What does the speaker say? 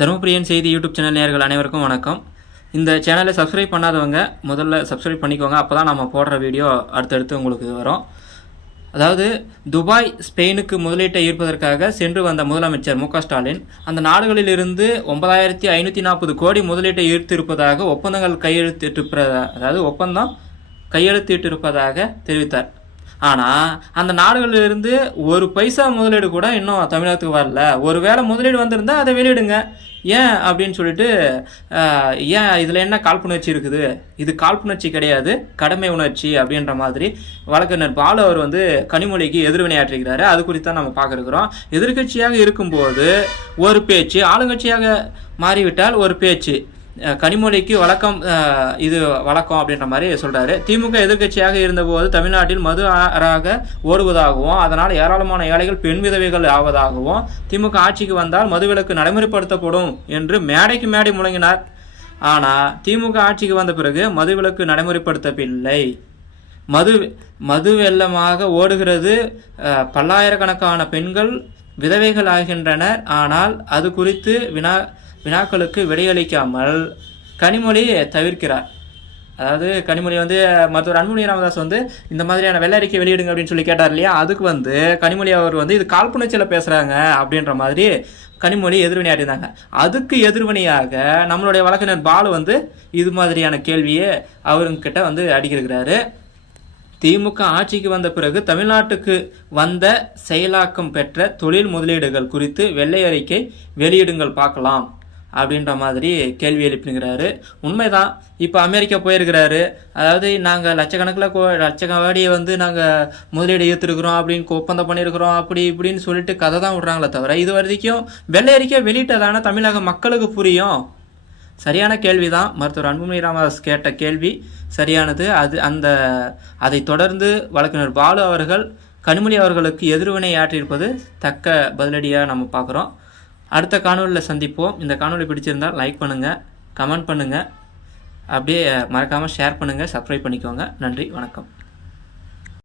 தருமபுரியன் செய்தி YouTube channel நேயர்கள் அனைவருக்கும் வணக்கம். இந்த சேனலை சப்ஸ்கிரைப் பண்ணாதவங்க முதல்ல சப்ஸ்கிரைப் பண்ணிக்கோங்க. அப்போ தான் நம்ம போடுற வீடியோ அடுத்தடுத்து உங்களுக்கு வரும். அதாவது துபாய், ஸ்பெயினுக்கு முதலீட்டை ஈர்ப்பதற்காக சென்று வந்த முதலமைச்சர் மு க ஸ்டாலின் அந்த நாடுகளிலிருந்து 9540 கோடி முதலீட்டை ஈர்த்திருப்பதாக ஒப்பந்தம் கையெழுத்திட்டிருப்பதாக தெரிவித்தார். ஆனால் அந்த நாடுகளிலிருந்து ஒரு பைசா முதலீடு கூட இன்னும் தமிழகத்துக்கு வரல. ஒரு வேளை முதலீடு வந்திருந்தால் அதை வெளியிடுங்க ஏன் அப்படின்னு சொல்லிட்டு, ஏன் இதில் என்ன காழ்ப்புணர்ச்சி இருக்குது? இது காழ்ப்புணர்ச்சி கிடையாது, கடமை உணர்ச்சி அப்படின்ற மாதிரி வழக்கறிஞர் பாலு அவர் கனிமொழிக்கு எதிர்வினையாற்றிருக்கிறாரு. அது குறித்து தான் நம்ம பார்க்க இருக்கிறோம். எதிர்கட்சியாக இருக்கும்போது ஒரு பேச்சு, ஆளுங்கட்சியாக மாறிவிட்டால் ஒரு பேச்சு. கனிமொழிக்கு இது வழக்கம் அப்படின்ற மாதிரி சொல்றாரு. திமுக எதிர்கட்சியாக இருந்தபோது தமிழ்நாட்டில் மது ஆறாக ஓடுவதாகவும் அதனால் ஏராளமான ஏழைகள் பெண் விதவைகள் ஆவதாகவும், திமுக ஆட்சிக்கு வந்தால் மதுவிலக்கு நடைமுறைப்படுத்தப்படும் என்று மேடைக்கு மேடை முழங்கினார். ஆனால் திமுக ஆட்சிக்கு வந்த பிறகு மதுவிலக்கு நடைமுறைப்படுத்தவில்லை. மது வெள்ளமாக ஓடுகிறது. பல்லாயிரக்கணக்கான பெண்கள் விதவைகள் ஆகின்றனர். ஆனால் அது குறித்து வினாக்களுக்கு விடையளிக்காமல் கனிமொழி தவிர்க்கிறார். அதாவது கனிமொழி மருத்துவர் அன்புமணி ராமதாஸ் இந்த மாதிரியான வெள்ளை அறிக்கை வெளியிடுங்க அப்படின்னு சொல்லி கேட்டார் இல்லையா? அதுக்கு கனிமொழி அவர் இது காழ்ப்புணர்ச்சியில் பேசுகிறாங்க அப்படின்ற மாதிரி கனிமொழி எதிர்வினையாட்டிருந்தாங்க. அதுக்கு எதிர்வினையாக நம்மளுடைய வழக்கறிஞர் பாலு இது மாதிரியான கேள்வியை அவருங்கிட்ட அடிக்கிறாரு. திமுக ஆட்சிக்கு வந்த பிறகு தமிழ்நாட்டுக்கு வந்த செயலாக்கம் பெற்ற தொழில் முதலீடுகள் குறித்து வெள்ளை அறிக்கை வெளியிடுங்கள் பார்க்கலாம் அப்படின்ற மாதிரி கேள்வி எழுப்பினுங்கிறாரு. உண்மைதான். இப்போ அமெரிக்கா போயிருக்கிறாரு. அதாவது நாங்கள் லட்சக்கணக்கில் கோடியை நாங்கள் முதலீடு ஈர்த்திருக்கிறோம் அப்படின்னு ஒப்பந்தம் பண்ணியிருக்கிறோம் அப்படி இப்படின்னு சொல்லிட்டு கதை தான் விட்றாங்களே தவிர இது வரைக்கும் வெள்ளை அறிக்கை வெளியிட்டதான தமிழக மக்களுக்கு புரியும்? சரியான கேள்வி தான். மருத்துவர் அன்புமணி ராமதாஸ் கேட்ட கேள்வி சரியானது. அதை தொடர்ந்து வழக்கறிஞர் பாலு அவர்கள் கனிமொழி அவர்களுக்கு எதிர்வினை ஆற்றியிருப்பது தக்க பதிலடியாக நம்ம பார்க்குறோம். அடுத்த காணொலியில் சந்திப்போம். இந்த காணொலி பிடிச்சிருந்தால் லைக் பண்ணுங்கள், கமெண்ட் பண்ணுங்கள், அப்படியே மறக்காமல் ஷேர் பண்ணுங்கள், சப்ஸ்கிரைப் பண்ணிக்கோங்க. நன்றி, வணக்கம்.